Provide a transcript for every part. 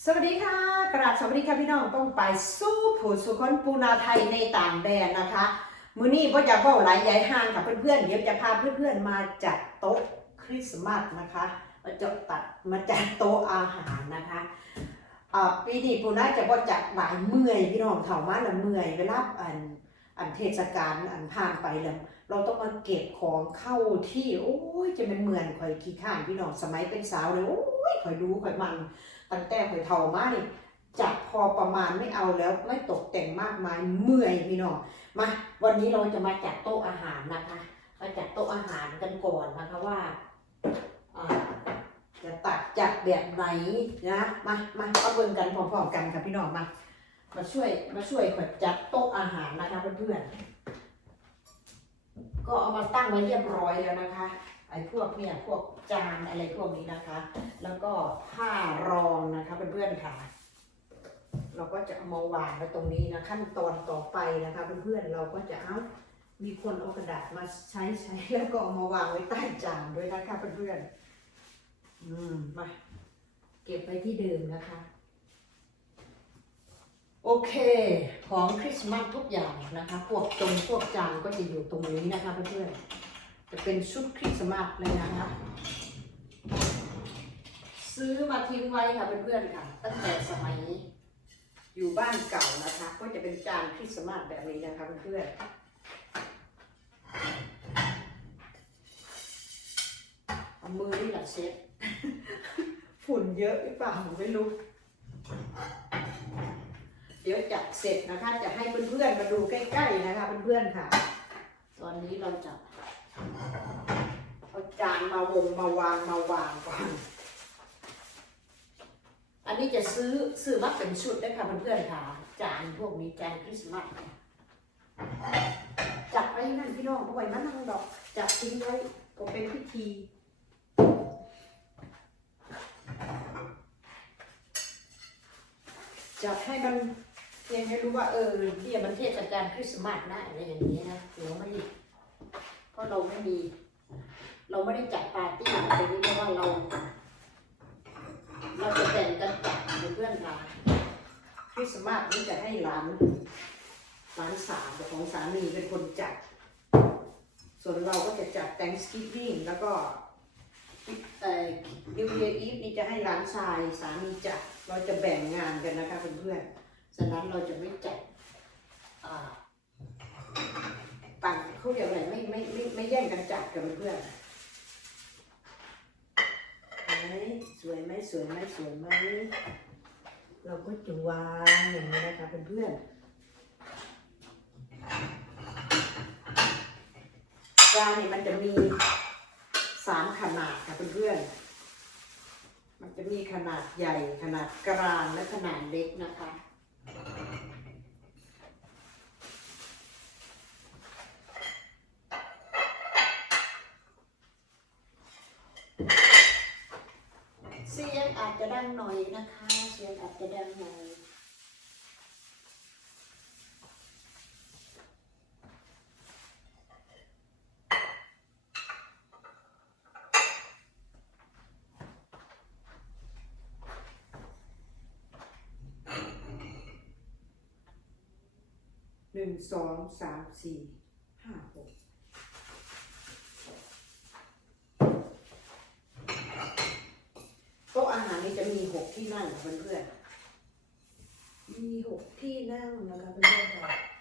สวัสดีค่ะ กราบสวัสดีค่ะพี่น้องต้องไปสู้ผู้สุคนปูนาไทยในต่างแดนนะคะ มือนี้พ่อจะเว่าหลายยายห้างกับเพื่อนๆเดี๋ยวจะพาเพื่อนๆมาจัดโต๊ะคริสต์มาสนะคะมาจัดตัดมาจัดโต๊ะอาหารนะคะอ่าปีนี้ปูนาจะบ่จัดหลายเมื่อยพี่น้องเถ่ามาละเมื่อยเวลาอันอันเทศกาลอันผ่านไปแล้วเราต้องมาเก็บของเข้าที่โอ้ยจะเป็นเหมือนข่อยขี้ข้านพี่น้องสมัยเป็นสาวเลยโอ้ยข่อยรู้ข่อยมัน ตั้งแต่ข่อยเท่ามานี่จัดพอประมาณไม่เอาแล้วไม่ตกแต่งมากมายเมื่อยพี่น้องมาวันนี้เราจะมาจัดโต๊ะอาหารนะคะมาจัดโต๊ะอาหารกันก่อนนะคะว่าจะตัดจัดแบบไหนนะมามาเอาเบิ่งกันพร้อมๆกันค่ะพี่น้องมามาช่วยมาช่วยข่อยจัดโต๊ะอาหารนะคะเพื่อนๆก็เอามาตั้งไว้เรียบร้อยแล้วนะคะ ไอ้พวกเนี่ยพวกจานอะไรพวกนี้นะคะ แล้วก็ผ้ารองนะคะเพื่อนๆค่ะ เราก็จะเอามาวางไว้ตรงนี้นะขั้นตอนต่อไปนะคะเพื่อนๆเราก็จะเอามีคนเอากระดาษมาใช้ใช้แล้วก็เอามาวางไว้ใต้จานด้วยนะคะเพื่อนๆอืมมาเก็บไว้ที่เดิมนะคะ โอเคของคริสต์มาสทุกอย่างนะคะ พวกตรงพวกจานก็จะอยู่ตรงนี้นะคะเพื่อนๆ จะเป็นชุดคริสต์มาสเลยนะคะ ซื้อมาทิ้งไว้ค่ะเพื่อนๆค่ะ ตั้งแต่สมัยอยู่บ้านเก่านะคะ ก็จะเป็นจานคริสต์มาสแบบนี้นะคะเพื่อนๆเอามือนี่แหละเช็ดฝุ่นเยอะหรือเปล่าไม่รู้เดี๋ยวจัดเสร็จนะคะ จะให้เพื่อนๆมาดูใกล้ๆนะคะเพื่อนๆค่ะ ตอนนี้เราจะ เอาจานมาวงมาวางมาวางก่อน อันนี้จะซื้อซื้อมาเป็นชุดได้ค่ะเพื่อนๆค่ะ จานพวกนี้จานคริสต์มาสจัดไว้นั่นพี่น้องเอาไว้มานั่งดอก จัดทิ้งไว้ก็เป็นพิธีจัดให้มันเพียงให้รู้ว่าเออเที่มันเทศกาลคริสต์มาสนะอะไรอย่างนี้นะเดี๋ยวไม่ เพราะเราไม่มี เราไม่ได้จัดปาร์ตี้อะไรนี้เพราะว่าเรา เราจะแบ่งกันจัดเพื่อนๆค่ะคริสต์มาสนี่จะให้หลานหลานสาวของสามีเป็นคนจัด ส่วนเราก็จะจัด Thanksgiving แล้วก็เอ่อ New Year Eve นี่จะให้หลานชายสามีจัด เราจะแบ่งงานกันนะคะเพื่อนๆฉะนั้นเราจะไม่จัดอ่า เขาเรียกอะไรไม่ไม่ไม่ไม่แย่งกันจัดกับเพื่อนไหมสวยไหมสวยไหมสวยไหมเราก็จะวางอย่างนี้นะคะเพื่อนๆจานนี่ยมันจะมีสามขนาดค่ะเพื่อนๆมันจะมีขนาดใหญ่ขนาดกลางและขนาดเล็กนะคะ เสียงอา จะดังหน่อยนะคะ เสียงอาจจะดังหน่อยหนึ่งสองสามสี่ห้าหก โต๊ะอาหารนี้จะมีหก ที่นั่งค่ะเพื่อนๆมีหกที่นั่งนะคะเพื่อนๆค่ะ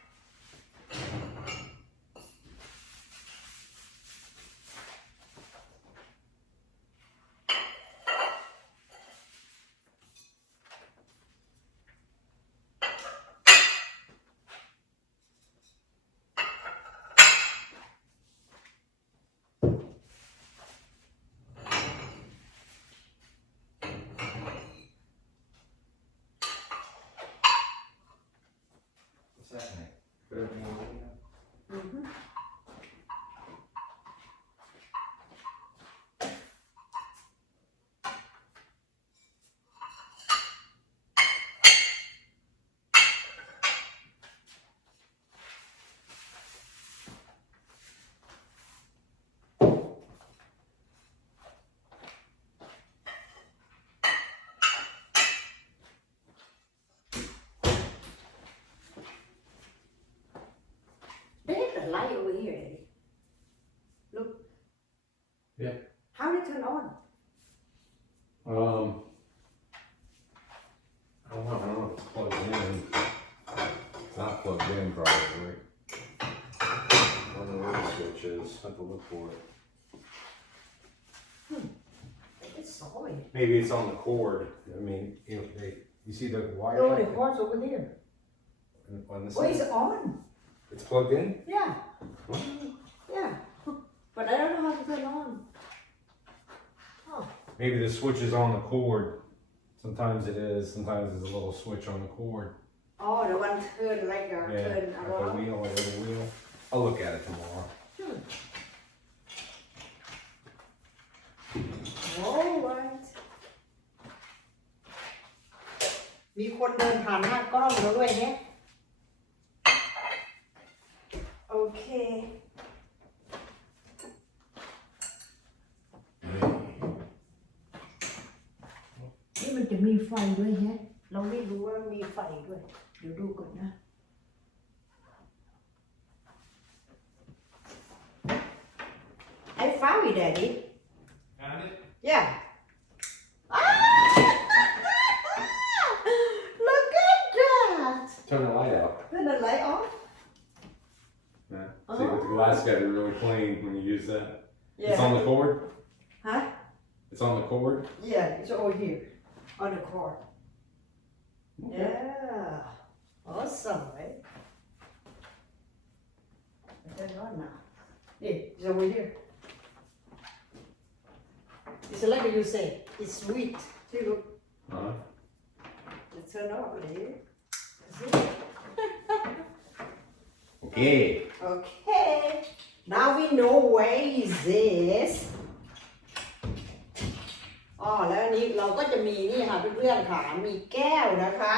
อื light over here, Eddie. Look. Yeah. How did it turn on? Um, I don't know, I don't know if it's plugged in. It's not plugged in probably. I don't know where the switch is, have to look for it. It's solid. Maybe it's on the cord, I mean, you they, you see the wire? No, the cord's over there. On this Oh, it's side? on. It's plugged in? Yeah. Yeah. But I don't know how to turn on. Oh, Maybe the switch is on the cord. Sometimes it is, sometimes there's a little switch on the cord. oh the one turn like a Yeah, turn like a around. wheel, like a little wheel. I'll look at it tomorrow. Alright มีคนเดินผ่านหน้ากล้องแล้วด้วยเนี่ย ไฟด้วยแฮะ เราไม่รู้ว่ามีไฟด้วย เดี๋ยวดูก่อนนะ I found it, Daddy. Found it? Yeah. Ah! Look at that! Turn the light out. Turn the light off. Yeah. See, with the glass got to be really clean when you use that. It's Yeah. on the cord? Huh? It's on the cord? Yeah, it's over here on the cord. Yeah. Awesome, right? Turn it on now. Yeah, it's over here. It's like you say, it's sweet. See, look, Uh-huh. it's turned on here. See? Okay. Okay. Now we know where is this อ๋อแล้วอันนี้เราก็จะมีนี่ค่ะเพื่อนๆค่ะมีแก้วนะคะ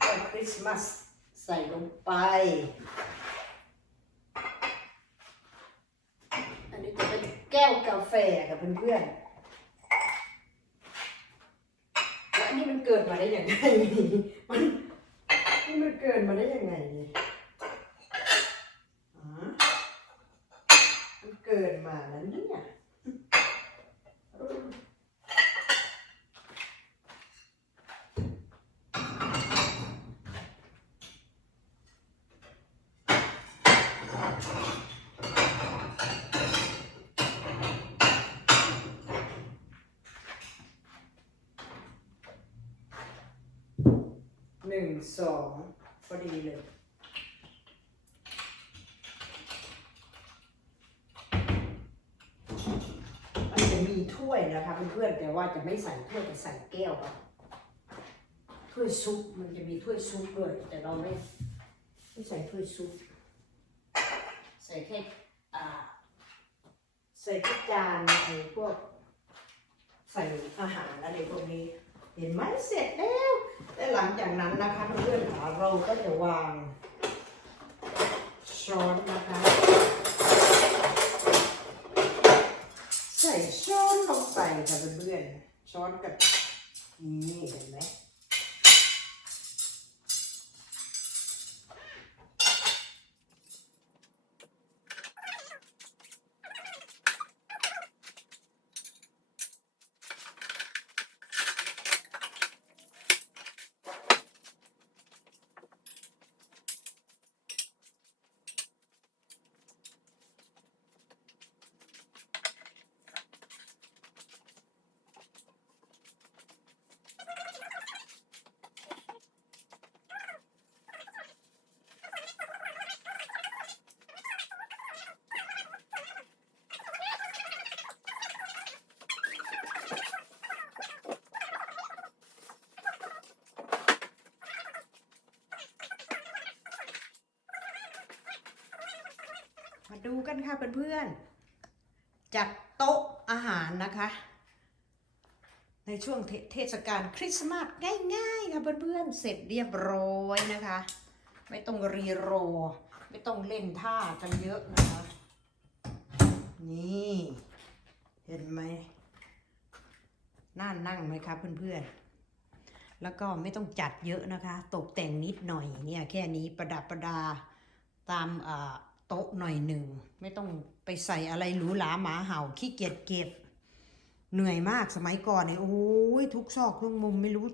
แก้วคริสต์มาสใส่ลงไป อันนี้จะเป็นแก้วกาแฟกับเพื่อนๆแล้วอันนี้มันเกิดมาได้ยังไง มันนี่มันเกิดมาได้ยังไงเนี่ย อ๋อมันเกิดมาแล้วเนี่ยเออหนึ่ง สองพอดีเลยมันจะมีถ้วยนะคะเพื่อนๆแต่ว่าจะไม่ใส่ถ้วยจะใส่แก้วค่ะถ้วยซุปมันจะมีถ้วยซุปด้วย แต่เราไม่ไม่ใส่ถ้วยซุป ใส่แค่อ่าใส่แค่จานไอ้พวกใส่อาหารอะไรพวกนี้ เห็นไหมเสร็จแล้วแต่หลังจากนั้นนะคะเพื่อนๆเราก็จะวางช้อนนะคะ ใส่ช้อนลงไปค่ะเพื่อนๆช้อนกับนี่เห็นไหมมา ดูกันค่ะเพื่อนๆจัดโต๊ะอาหารนะคะ ในช่วงเทเทศกาลคริสต์มาสง่ายๆค่ะเพื่อนๆเสร็จเรียบร้อยนะคะ ไม่ต้องรีโร ไม่ต้องเล่นท่ากันเยอะนะคะ นี่ เห็นไหมน่านั่งไหมคะเพื่อนๆแล้วก็ไม่ต้องจัดเยอะนะคะ ตกแต่งนิดหน่อยเนี่ยแค่นี้ประดับประดาตามอ่า โต๊ะหน่อยหนึ่ง ไม่ต้องไปใส่อะไรหรูหราหมาเห่าขี้เกียจเก็บ เหนื่อยมากสมัยก่อนเนี่ยโอ้ยทุกซอกทุกมุมไม่รู้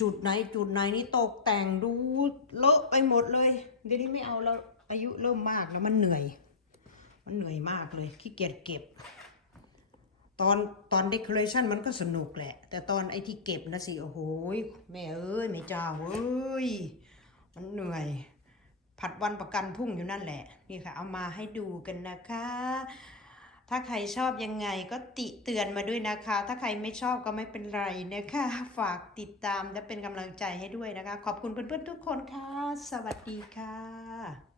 จุดไหนจุดไหนนี่ตกแต่งดูเลอะไปหมดเลยเดี๋ยวนี้ไม่เอาแล้วอายุเริ่มมากแล้วมันเหนื่อย มันเหนื่อยมากเลยขี้เกียจเก็บ ตอนตอนเดคอเรชันมันก็สนุกแหละ แต่ตอนไอ้ที่เก็บนะสิโอ้โหแม่เอ้ยแม่จ้าเอ้ยมันเหนื่อย ผัดวันประกันพรุ่งอยู่นั่นแหละ นี่ค่ะ เอามาให้ดูกันนะคะ ถ้าใครชอบยังไงก็ติเตือนมาด้วยนะคะ ถ้าใครไม่ชอบก็ไม่เป็นไรนะคะ ฝากติดตามและเป็นกำลังใจให้ด้วยนะคะ ขอบคุณเพื่อนๆทุกคนค่ะ สวัสดีค่ะ